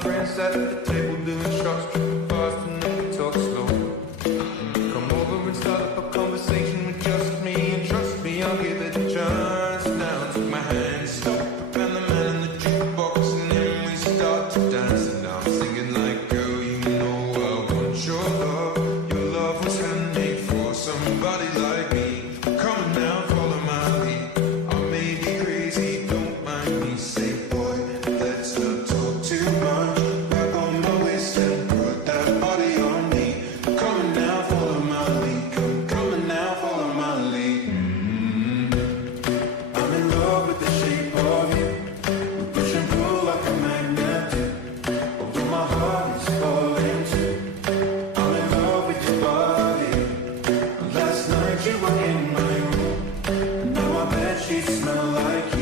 friends sat at the table doing shots, tripping fast, and then we talk slow. Come over and start up a conversation with just me, and trust me, I'll give it a chance. Now take my hand, stop, and the man in the jukebox, and then we start to dance. And I'm singing like, girl, you know I want your love. Your love was handmade for somebody like me. Come on now, follow my lead. I may be crazy, don't mind me. Say, boy, let's not talk too much. Back on my waist and put that body on me. Come on now, follow my lead. Come on now, follow my lead. I'm in love with the shape of you. We push and pull like a magnet do. Although my heart is falling too. I'm in love with your body. Last night you were in my room. Now my bedsheets smell like you.